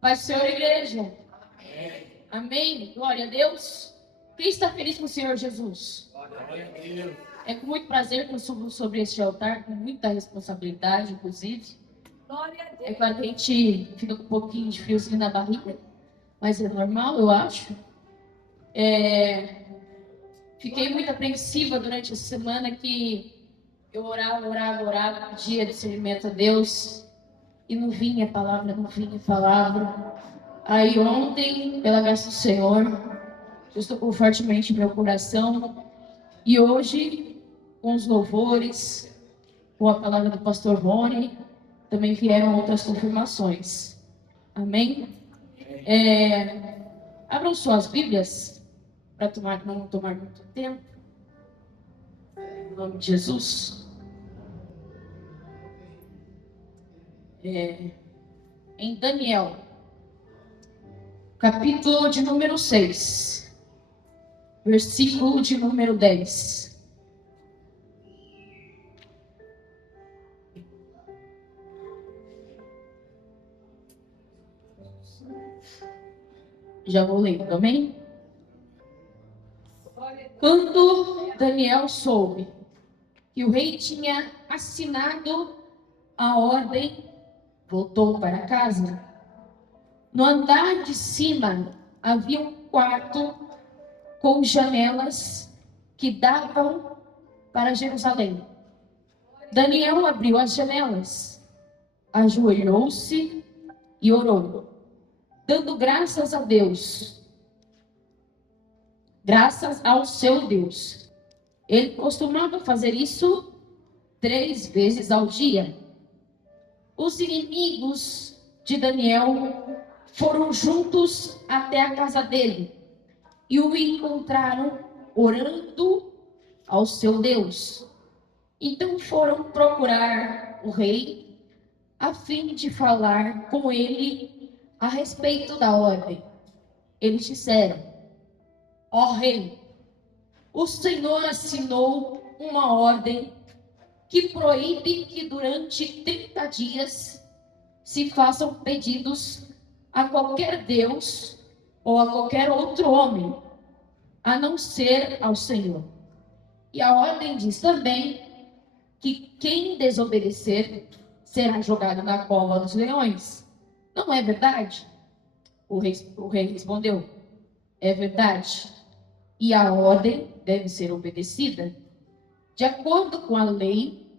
Paz do Senhor, igreja. Amém. Glória a Deus. Quem está feliz com o Senhor Jesus? Glória a Deus. É com muito prazer que eu subo sobre este altar, com muita responsabilidade, inclusive. Glória a Deus. É claro que a gente fica com um pouquinho de friozinho na barriga, mas é normal, eu acho. Fiquei muito apreensiva durante essa semana que eu orava, pedia discernimento a Deus e não vinha palavra. Aí ontem, pela graça do Senhor, eu estou fortemente em meu coração e hoje, com os louvores, com a palavra do pastor Rony, também vieram outras confirmações. Amém? Abram suas Bíblias para não tomar muito tempo. Em nome de Jesus. Em Daniel, capítulo de número 6, versículo de número 10. Já vou lendo, amém? Quando Daniel soube que o rei tinha assinado a ordem, voltou para casa. No andar de cima havia um quarto com janelas que davam para Jerusalém. Daniel abriu as janelas, ajoelhou-se e orou, dando graças a Deus, graças ao seu Deus. Ele costumava fazer isso 3 vezes ao dia. Os inimigos de Daniel foram juntos até a casa dele e o encontraram orando ao seu Deus. Então foram procurar o rei a fim de falar com ele a respeito da ordem. Eles disseram: ó rei, o Senhor assinou uma ordem que proíbe que durante 30 dias se façam pedidos a qualquer Deus ou a qualquer outro homem, a não ser ao Senhor. E a ordem diz também que quem desobedecer será jogado na cova dos leões. Não é verdade? O rei respondeu: é verdade. E a ordem deve ser obedecida de acordo com a lei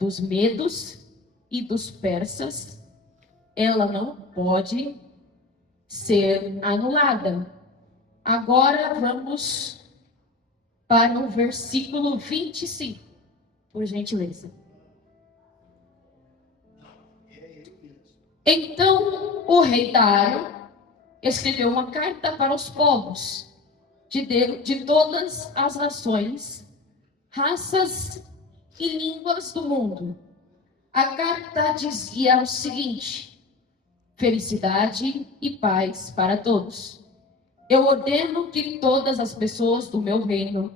dos medos e dos persas. Ela não pode ser anulada. Agora vamos para o versículo 25, por gentileza. Então o rei Dário escreveu uma carta para os povos de todas as nações, raças e línguas do mundo. A carta dizia o seguinte: felicidade e paz para todos. Eu ordeno que todas as pessoas do meu reino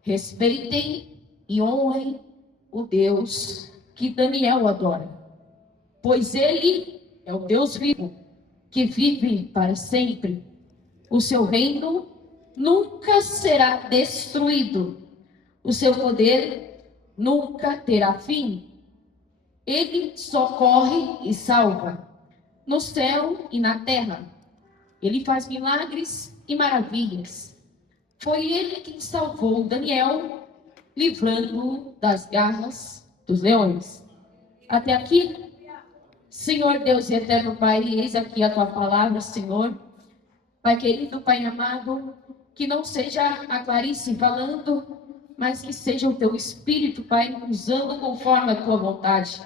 respeitem e honrem o Deus que Daniel adora, pois ele é o Deus vivo, que vive para sempre. O seu reino nunca será destruído. O seu poder nunca terá fim. Ele socorre e salva no céu e na terra. Ele faz milagres e maravilhas. Foi ele quem salvou Daniel, livrando-o das garras dos leões. Até aqui, Senhor Deus e eterno Pai, eis aqui a tua palavra, Senhor. Pai querido, Pai amado, que não seja a Clarice falando, mas que seja o teu Espírito, Pai, usando conforme a tua vontade.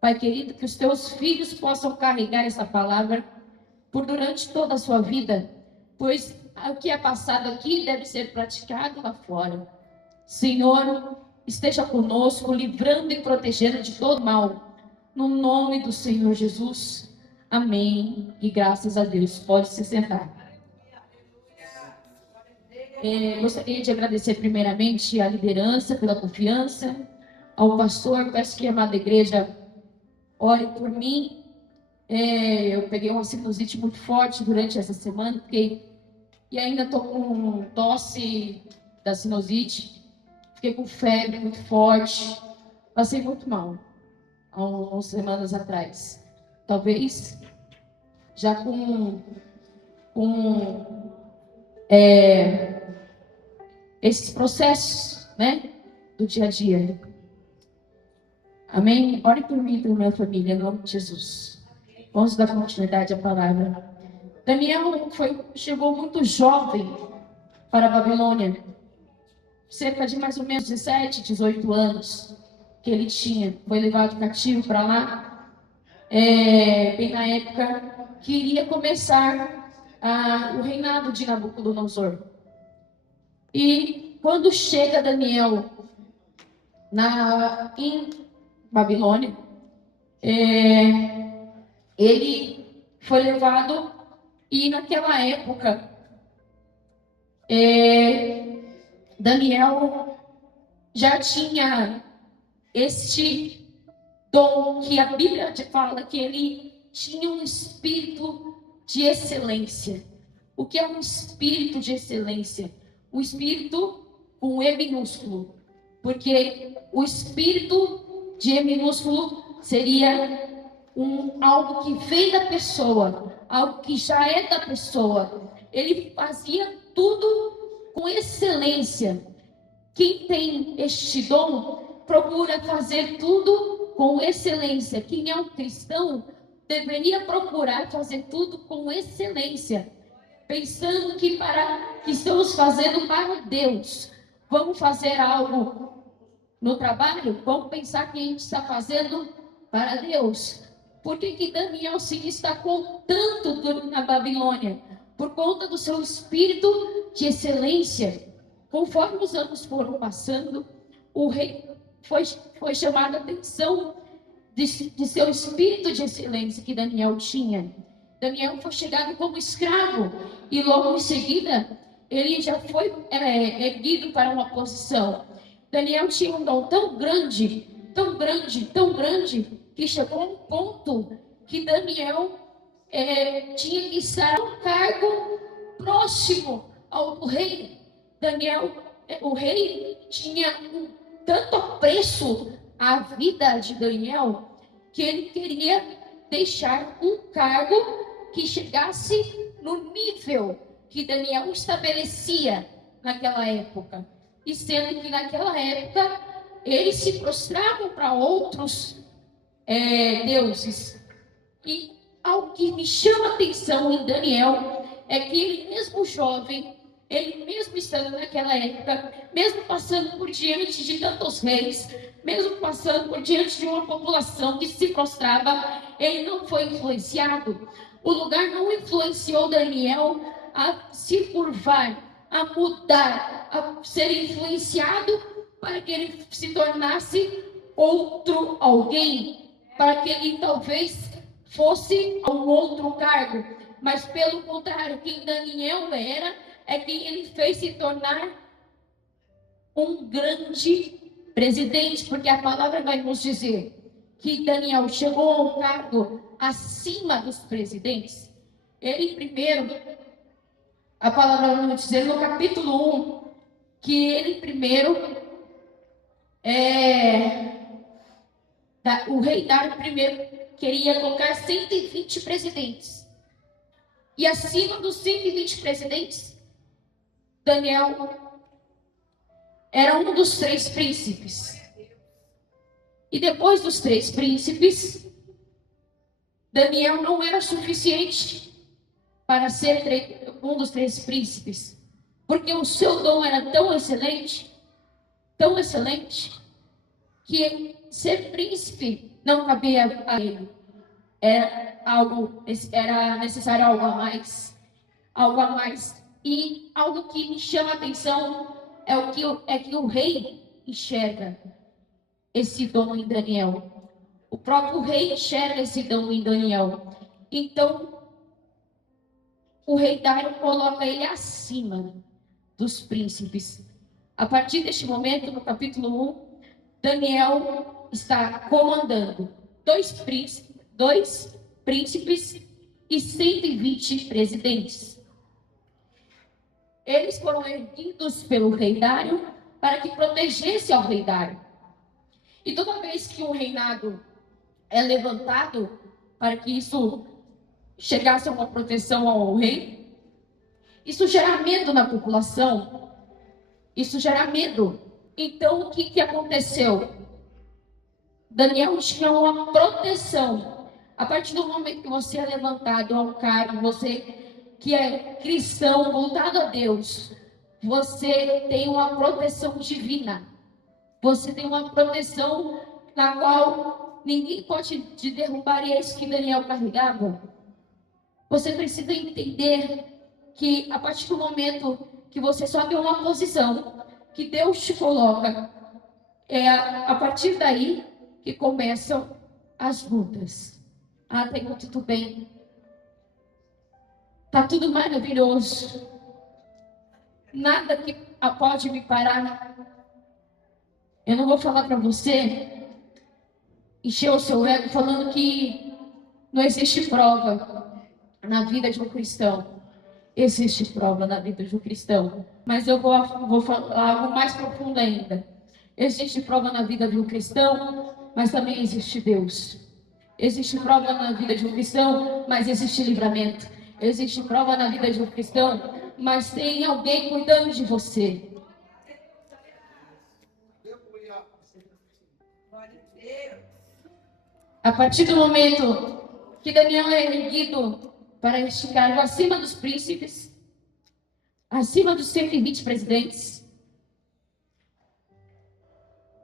Pai querido, que os teus filhos possam carregar essa palavra por durante toda a sua vida, pois o que é passado aqui deve ser praticado lá fora. Senhor, esteja conosco, livrando e protegendo de todo mal, no nome do Senhor Jesus. Amém. E graças a Deus. Pode se sentar. Gostaria de agradecer primeiramente à liderança pela confiança, ao pastor. Peço que a amada igreja ore por mim Eu peguei uma sinusite muito forte durante essa semana, e ainda estou com tosse da sinusite. Fiquei com febre muito forte. Passei muito mal há umas semanas atrás. Talvez já com esses processos, né? Do dia a dia. Amém? Ore por mim e por minha família, em nome de Jesus. Vamos dar continuidade à palavra. Daniel chegou muito jovem para a Babilônia. Cerca de mais ou menos 17, 18 anos que ele tinha. Foi levado cativo para lá. Bem na época que iria começar o reinado de Nabucodonosor. E quando chega Daniel em Babilônia, ele foi levado, e naquela época Daniel já tinha este dom que a Bíblia fala que ele tinha um espírito de excelência. O que é um espírito de excelência? Um espírito com E minúsculo, porque o espírito de E minúsculo seria algo que vem da pessoa, algo que já é da pessoa. Ele fazia tudo com excelência. Quem tem este dom procura fazer tudo com excelência. Quem é um cristão deveria procurar fazer tudo com excelência, pensando que estamos fazendo para Deus. Vamos fazer algo no trabalho? Vamos pensar que a gente está fazendo para Deus. Por que Daniel se destacou tanto na Babilônia? Por conta do seu espírito de excelência. Conforme os anos foram passando, o rei foi chamado a atenção de seu espírito de excelência que Daniel tinha. Daniel foi chegado como escravo e logo em seguida ele já foi erguido para uma posição. Daniel tinha um dom tão grande, tão grande, tão grande, que chegou a um ponto que Daniel tinha que estar a um cargo próximo ao do rei. Daniel, o rei tinha tanto apreço à vida de Daniel que ele queria deixar um cargo que chegasse no nível que Daniel estabelecia naquela época. E sendo que naquela época eles se prostravam para outros deuses. E algo que me chama a atenção em Daniel é que ele mesmo jovem, ele mesmo estando naquela época, mesmo passando por diante de tantos reis, mesmo passando por diante de uma população que se prostrava, ele não foi influenciado. O lugar não influenciou Daniel a se curvar, a mudar, a ser influenciado para que ele se tornasse outro alguém, para que ele talvez fosse a um outro cargo. Mas pelo contrário, quem Daniel era, é quem ele fez se tornar um grande presidente, porque a palavra vai nos dizer que Daniel chegou a um cargo acima dos presidentes. Ele primeiro, a palavra vai nos dizer no capítulo 1, que ele primeiro, o rei Dário primeiro queria colocar 120 presidentes. E acima dos 120 presidentes, Daniel era um dos 3 príncipes. E depois dos 3 príncipes, Daniel não era suficiente para ser um dos 3 príncipes. Porque o seu dom era tão excelente, que ser príncipe não cabia a ele. Era necessário algo a mais. E algo que me chama a atenção é que o rei enxerga esse dom em Daniel. O próprio rei enxerga esse dom em Daniel. Então, o rei Dário coloca ele acima dos príncipes. A partir deste momento, no capítulo 1, Daniel está comandando 2 príncipes e 120 presidentes. Eles foram erguidos pelo rei Dário para que protegesse ao rei Dário. E toda vez que um reinado é levantado para que isso chegasse a uma proteção ao rei, isso gera medo na população. Isso gera medo. Então, o que aconteceu? Daniel tinha uma proteção. A partir do momento que você é levantado a um cargo, você que é cristão, voltado a Deus, você tem uma proteção divina. Você tem uma proteção na qual ninguém pode te derrubar, e é isso que Daniel carregava. Você precisa entender que a partir do momento que você só tem uma posição, que Deus te coloca, é a partir daí que começam as lutas. Ah, tem tudo bem. Tá tudo maravilhoso. Nada que pode me parar. Eu não vou falar para você encher o seu ego falando que não existe prova na vida de um cristão. Existe prova na vida de um cristão. Mas eu vou falar algo mais profundo ainda. Existe prova na vida de um cristão, mas também existe Deus. Existe prova na vida de um cristão, mas existe livramento. Existe prova na vida de um cristão, mas tem alguém cuidando de você. A partir do momento que Daniel é erguido para este cargo acima dos príncipes, acima dos 120 presidentes,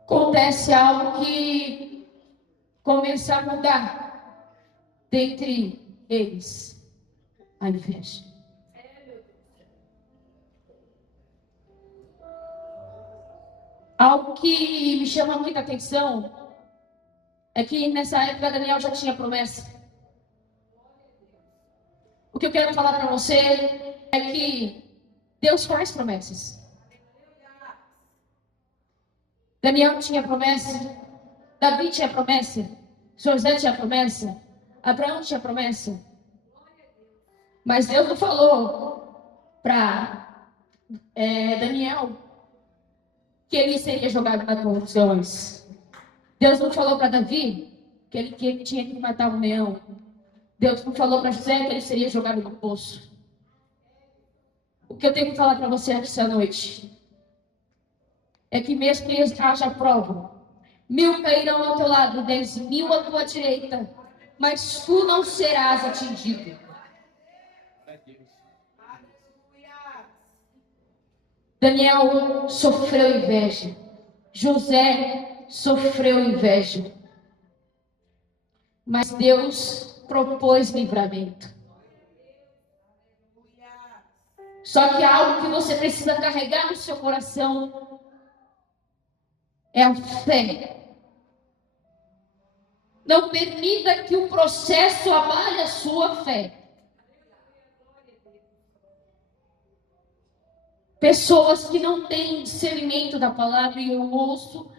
acontece algo que começa a mudar dentre eles: a inveja. Algo que me chama muita atenção é que nessa época Daniel já tinha promessa. O que eu quero falar para você é que Deus faz promessas. Daniel tinha promessa, Davi tinha promessa, José tinha promessa, Abraão tinha promessa. Mas Deus não falou para Daniel que ele seria jogado nas convulsões. Deus não falou para Davi que ele tinha que matar um leão. Deus não falou para José que ele seria jogado no poço. O que eu tenho que falar para você essa noite é que mesmo que haja prova, 1000 cairão ao teu lado, 10.000 à tua direita, mas tu não serás atingido. Daniel sofreu inveja. José sofreu inveja. Mas Deus propôs livramento. Só que algo que você precisa carregar no seu coração é a fé. Não permita que o processo abale a sua fé. Pessoas que não têm discernimento da palavra, e eu ouço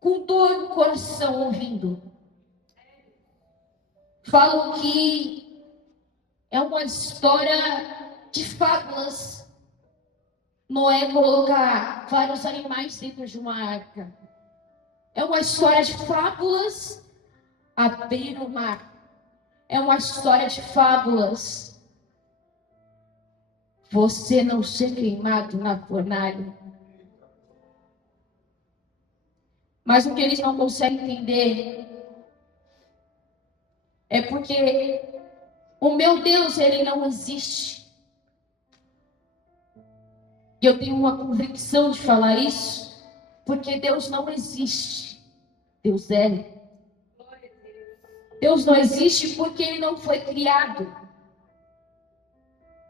com dor no coração ouvindo. Falam que é uma história de fábulas. Noé colocar vários animais dentro de uma arca. É uma história de fábulas abrir o mar. É uma história de fábulas você não ser queimado na fornalha. Mas o que eles não conseguem entender é porque o meu Deus, ele não existe. E eu tenho uma convicção de falar isso, porque Deus não existe. Deus é. Deus não existe porque ele não foi criado.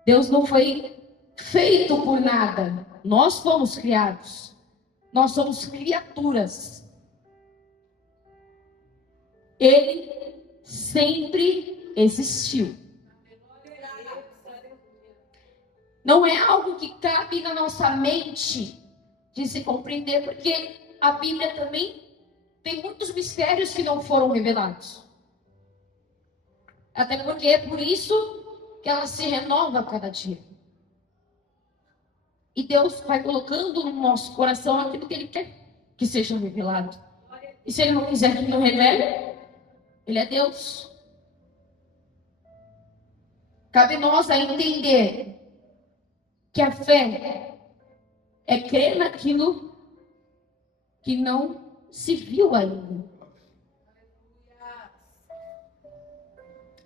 Deus não foi feito por nada. Nós fomos criados. Nós somos criaturas. Ele sempre existiu. Não é algo que cabe na nossa mente de se compreender, porque a Bíblia também tem muitos mistérios que não foram revelados. Até porque é por isso que ela se renova a cada dia. E Deus vai colocando no nosso coração aquilo que Ele quer que seja revelado. E se Ele não quiser que não revele, Ele é Deus. Cabe nós a entender que a fé é crer naquilo que não se viu ainda.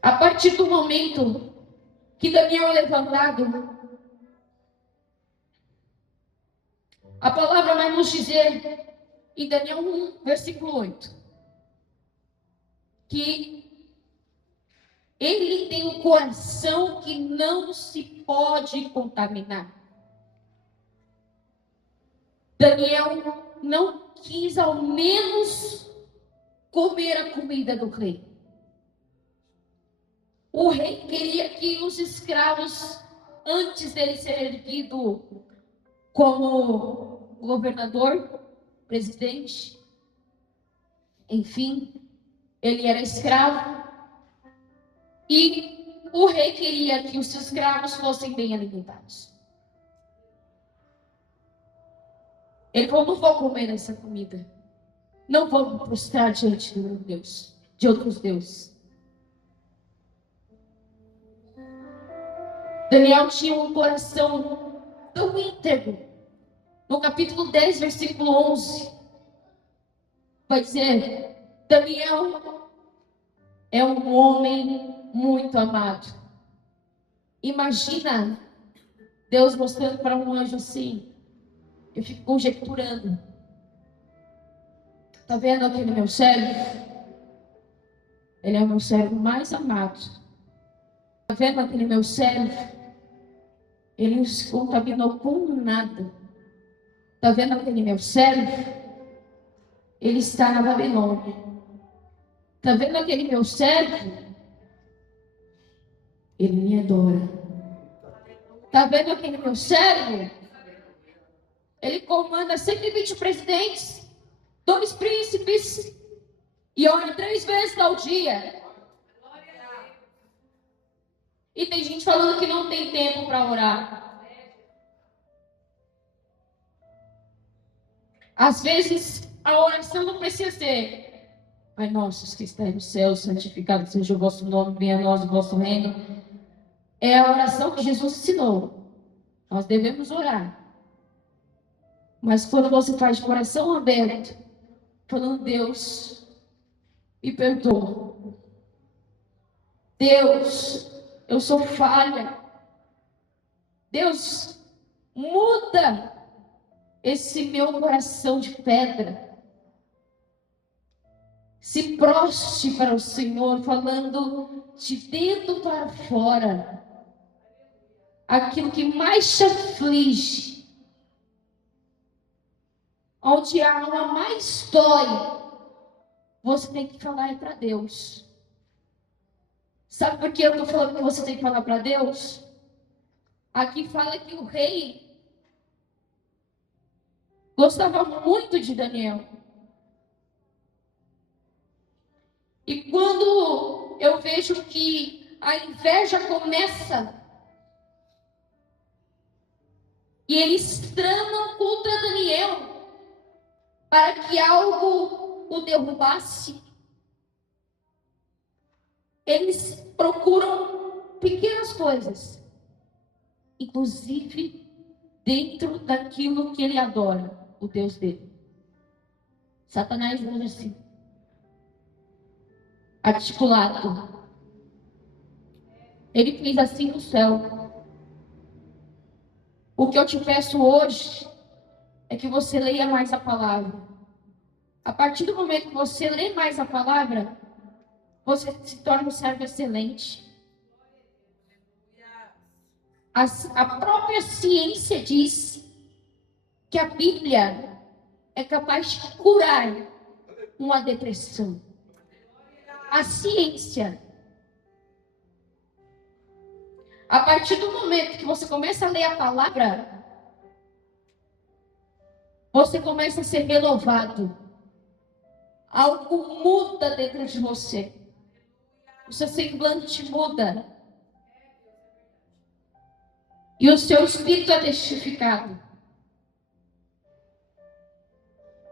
A partir do momento que Daniel é levantado, a palavra vai nos dizer, em Daniel 1, versículo 8, que ele tem um coração que não se pode contaminar. Daniel não quis ao menos comer a comida do rei. O rei queria que os escravos, antes dele ser erguido como governador, presidente, enfim, ele era escravo. E o rei queria que os escravos fossem bem alimentados. Ele falou: não vou comer essa comida. Não vou me prostrar diante de Deus, de outros deuses. Daniel tinha um coração tão íntegro. No capítulo 10, versículo 11, vai dizer: Daniel é um homem muito amado. Imagina Deus mostrando para um anjo assim. Eu fico conjecturando. Está vendo aquele meu servo? Ele é o meu servo mais amado. Está vendo aquele meu servo? Ele não se contaminou com nada. Está vendo aquele meu servo? Ele está na Babilônia. Está vendo aquele meu servo? Ele me adora. Está vendo aquele meu servo? Ele comanda 120 presidentes, 2 príncipes, e ora 3 vezes ao dia. E tem gente falando que não tem tempo para orar. Às vezes, a oração não precisa ser: Pai nosso que está no céu, santificado seja o vosso nome, venha a nós o vosso reino. É a oração que Jesus ensinou. Nós devemos orar. Mas quando você faz de coração aberto, falando: Deus, me perdoa. Deus, eu sou falha. Deus, muda esse meu coração de pedra. Se prostre para o Senhor, falando de dentro para fora aquilo que mais te aflige, onde a alma mais dói, você tem que falar para Deus. Sabe por que eu estou falando que você tem que falar para Deus? Aqui fala que o rei gostava muito de Daniel. E quando eu vejo que a inveja começa, e eles tramam contra Daniel, para que algo o derrubasse, eles procuram pequenas coisas, inclusive dentro daquilo que ele adora, o Deus dele. Satanás usa assim, articulado. Ele fez assim no céu. O que eu te peço hoje é que você leia mais a palavra. A partir do momento que você lê mais a palavra, você se torna um servo excelente. A própria ciência diz que a Bíblia é capaz de curar uma depressão. A ciência. A partir do momento que você começa a ler a palavra, você começa a ser renovado. Algo muda dentro de você. o seu semblante muda. E o seu espírito é testificado.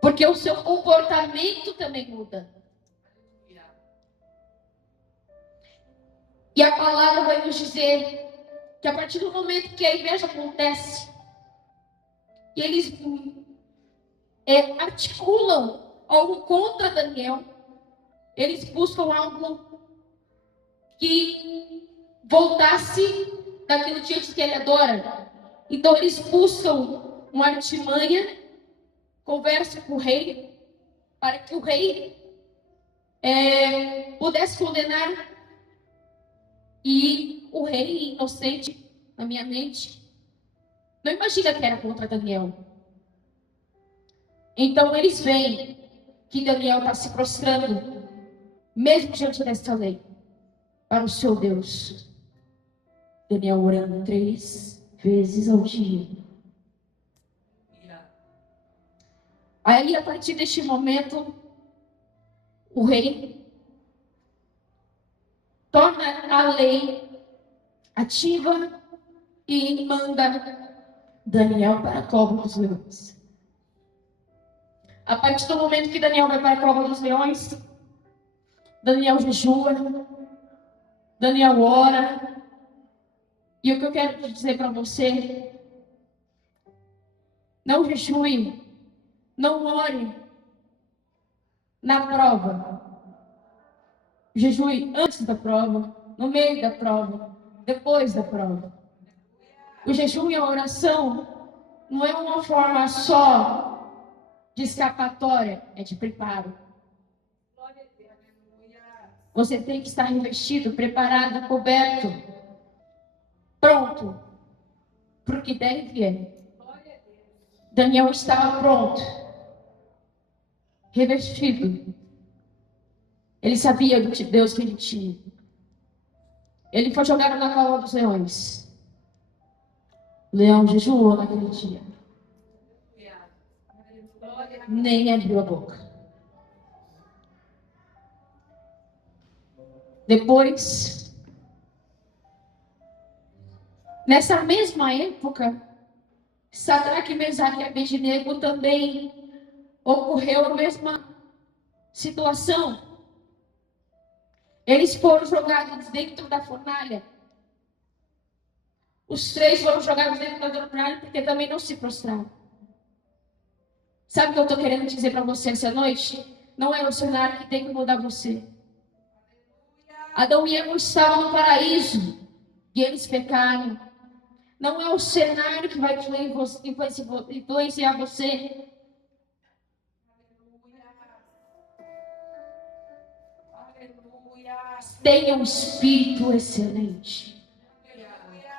Porque o seu comportamento também muda. E a palavra vai nos dizer que a partir do momento que a inveja acontece, e eles articulam algo contra Daniel, eles buscam algo que voltasse daquilo diante que ele adora. Então eles buscam uma artimanha, conversam com o rei, para que o rei pudesse condenar. E o rei, inocente, na minha mente, não imagina que era contra Daniel. Então eles veem que Daniel está se prostrando, mesmo diante desta lei, para o seu Deus. Daniel orando 3 vezes ao dia. Aí, a partir deste momento, o rei torna a lei ativa e manda Daniel para a cova dos leões. A partir do momento que Daniel vai para a cova dos leões, Daniel jejua, Daniel ora. E o que eu quero dizer para você, não jejue, não ore na prova. Jejue antes da prova, no meio da prova, depois da prova. O jejum e a oração não é uma forma só de escapatória, é de preparo. Você tem que estar revestido, preparado, coberto, pronto para o que der e vier. Daniel estava pronto, revestido. Ele sabia do Deus que ele tinha. Ele foi jogado na cova dos leões. O leão jejuou naquele dia. Nem abriu a boca. Depois, nessa mesma época, Sadraque, Mesaque e Abednego também ocorreu a mesma situação. Eles foram jogados dentro da fornalha. Os 3 foram jogados dentro da fornalha porque também não se prostraram. Sabe o que eu estou querendo dizer para você essa noite? Não é o cenário que tem que mudar você. Adão e Eva estavam no paraíso e eles pecaram. Não é o cenário que vai influenciar você. Tenha um espírito excelente.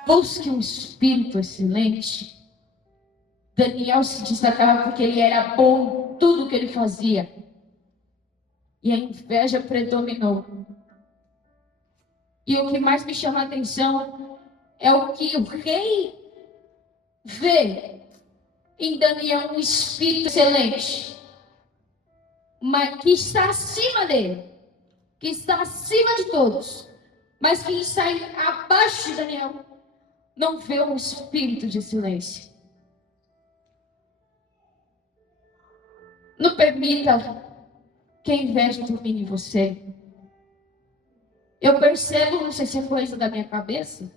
Busque um espírito excelente. Daniel se destacava porque ele era bom em tudo que ele fazia. E a inveja predominou. E o que mais me chama a atenção é o que o rei vê em Daniel, um espírito excelente, mas que está acima dele, que está acima de todos, mas que está abaixo de Daniel, não vê um espírito de excelência. Não permita que a inveja domine você. Eu percebo, não sei se é coisa da minha cabeça,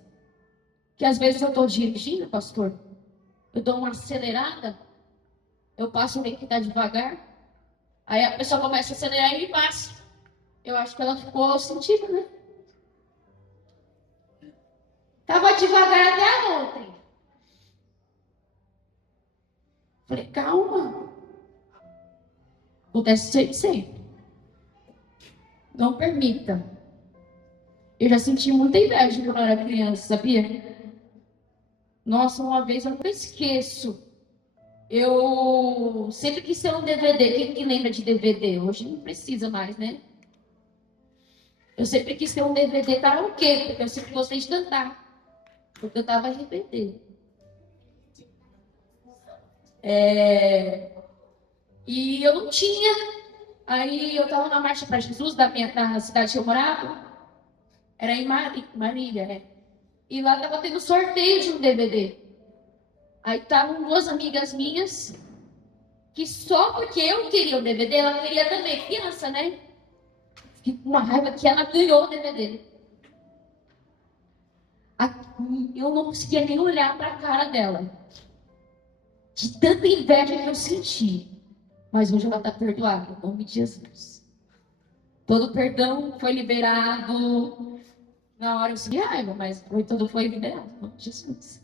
que às vezes eu estou dirigindo, pastor, eu dou uma acelerada, eu passo meio que tá devagar, aí a pessoa começa a acelerar e me passa. Eu acho que ela ficou sentida, né? Tava devagar até ontem. Falei, calma. Acontece sempre. Não permita. Eu já senti muita inveja quando eu era criança, sabia? Nossa, uma vez eu nunca esqueço. Eu sempre quis ser um DVD. Quem que lembra de DVD? Hoje não precisa mais, né? Eu sempre quis ser um DVD karaokê, porque eu sempre gostei de cantar. Porque eu tava arrependendo. E eu não tinha. Aí eu tava na Marcha para Jesus, da cidade que eu morava. Era em Marília, é. E lá tava tendo sorteio de um DVD. Aí estavam duas amigas minhas, que só porque eu queria o DVD, ela queria também. Criança, né? Fiquei com uma raiva que ela ganhou o DVD. Eu não conseguia nem olhar para a cara dela. De tanta inveja que eu senti. Mas hoje ela está perdoada, em nome de Jesus. Todo perdão foi liberado. Na hora eu senti raiva, mas tudo foi liberado, em nome de Jesus.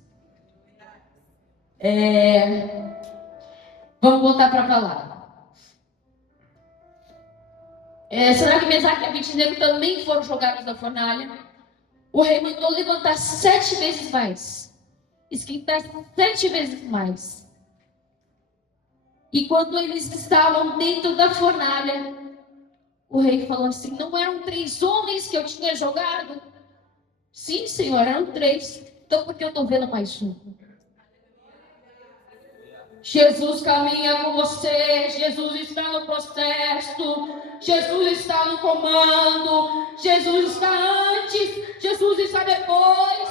Vamos voltar para a palavra. Será que Mesaque e Abednego também foram jogados na fornalha? O rei mandou levantar 7 vezes mais. Esquentar 7 vezes mais. E quando eles estavam dentro da fornalha, o rei falou assim: não eram 3 homens que eu tinha jogado? Sim, senhor, eram 3. Então por que eu estou vendo mais um? Jesus caminha com você, Jesus está no processo, Jesus está no comando, Jesus está antes, Jesus está depois.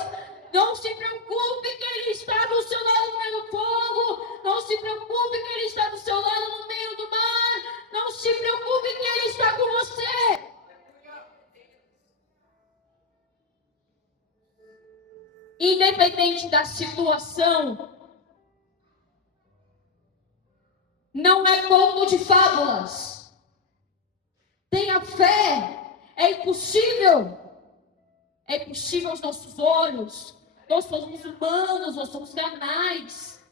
Não se preocupe que Ele está do seu lado no meio do fogo, não se preocupe que Ele está do seu lado no meio do mar, não se preocupe que Ele está com você. Independente da situação, não é conto de fábulas. Tenha fé, é impossível. É impossível aos nossos olhos. Nós somos humanos, nós somos carnais.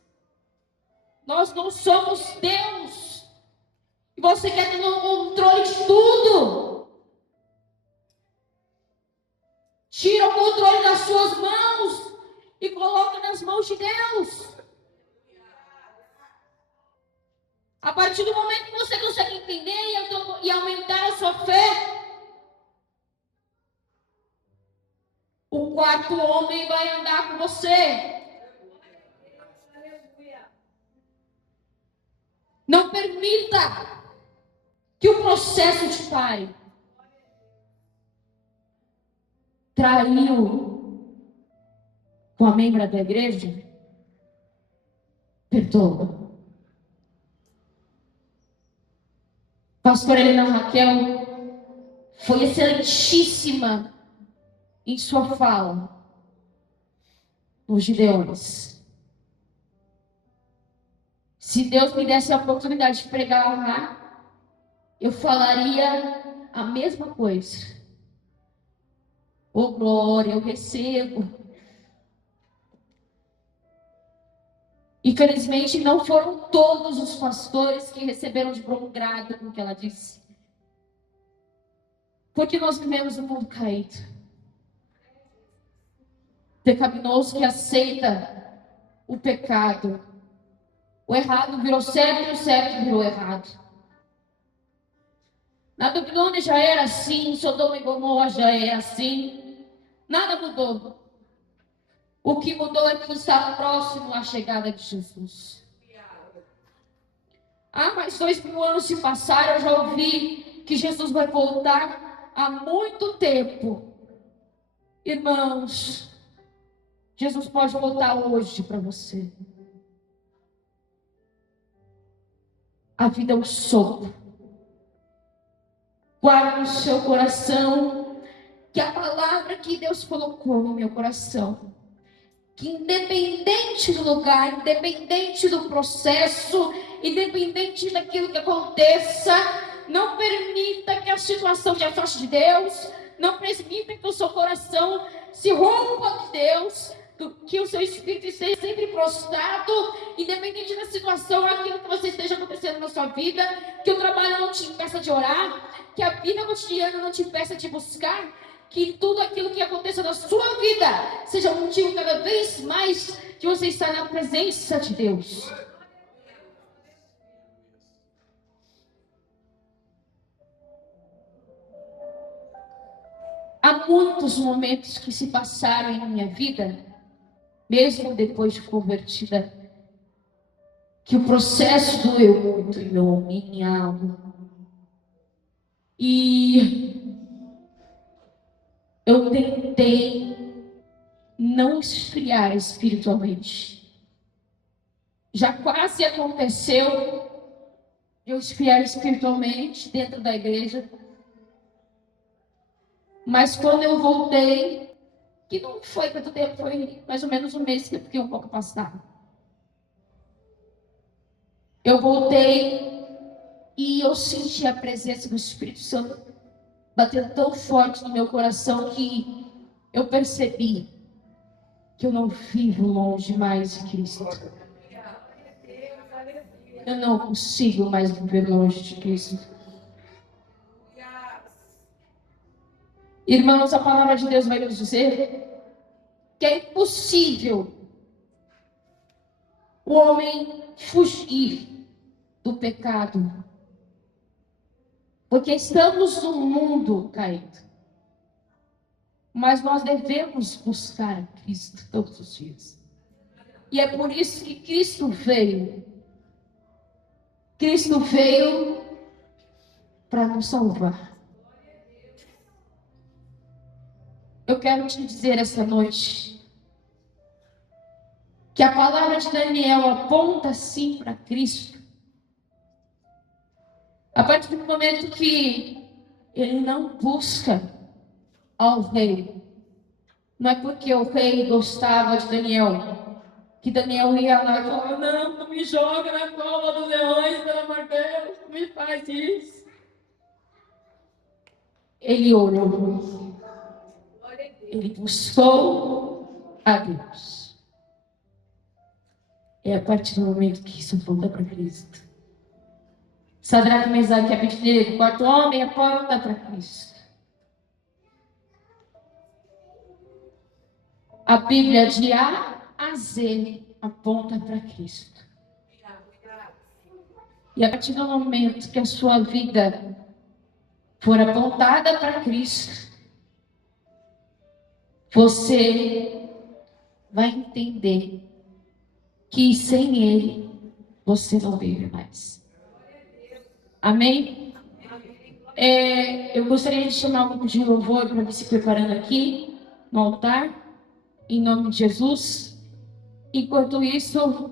Nós não somos Deus. E você quer ter o controle de tudo. Tira o controle das suas mãos e coloca nas mãos de Deus. A partir do momento que você consegue entender e aumentar a sua fé, o 4º homem vai andar com você. Não permita que o processo te pare. Traiu com a membra da igreja? Perdoa. Pastor Helena Raquel foi excelentíssima em sua fala nos Gideões. Se Deus me desse a oportunidade de pregar lá, eu falaria a mesma coisa. Oh, glória, eu recebo. Infelizmente, não foram todos os pastores que receberam de bom grado com o que ela disse. Porque nós vivemos um mundo caído. Pecaminoso que aceita o pecado. O errado virou certo e o certo virou errado. Na Babilônia já era assim, Sodoma e Gomorra já era assim. Nada mudou. O que mudou é que está próximo à chegada de Jesus. Mas 2000 anos se passaram, eu já ouvi que Jesus vai voltar há muito tempo. Irmãos, Jesus pode voltar hoje para você. A vida é um sopro. Guarde no seu coração que a palavra que Deus colocou no meu coração, que independente do lugar, independente do processo, independente daquilo que aconteça, não permita que a situação te afaste de Deus, não permita que o seu coração se rompa de Deus, que o seu espírito esteja sempre prostrado, independente da situação, aquilo que você esteja acontecendo na sua vida, que o trabalho não te impeça de orar, que a vida cotidiana não te impeça de buscar, que tudo aquilo que aconteça na sua vida seja um motivo cada vez mais de você estar na presença de Deus. Há muitos momentos que se passaram em minha vida, mesmo depois de convertida, que o processo doeu muito em minha alma. E eu tentei não esfriar espiritualmente. Já quase aconteceu eu esfriar espiritualmente dentro da igreja. Mas quando eu voltei, que não foi tanto tempo, foi mais ou menos um mês que eu fiquei um pouco afastada. Eu voltei e eu senti a presença do Espírito Santo batendo tão forte no meu coração que eu percebi que eu não vivo longe mais de Cristo. Eu não consigo mais viver longe de Cristo. Irmãos, a palavra de Deus vai nos dizer que é impossível o homem fugir do pecado, porque estamos num mundo caído, mas nós devemos buscar Cristo todos os dias. E é por isso que Cristo veio. Cristo veio para nos salvar. Eu quero te dizer essa noite que a palavra de Daniel aponta sim para Cristo. A partir do momento que ele não busca ao rei, não é porque o rei gostava de Daniel, que Daniel ia lá e falava: não me joga na cova dos leões, pelo amor de Deus, não me faz isso. Ele orou, ele buscou a Deus. É a partir do momento que isso aponta para Cristo. Sadraque, Mesaque e Abednego, quarto homem, aponta para Cristo. A Bíblia de A a Z aponta para Cristo. E a partir do momento que a sua vida for apontada para Cristo, você vai entender que sem Ele você não vive mais. Amém? Eu gostaria de chamar o grupo de louvor para me se preparando aqui no altar, em nome de Jesus. Enquanto isso,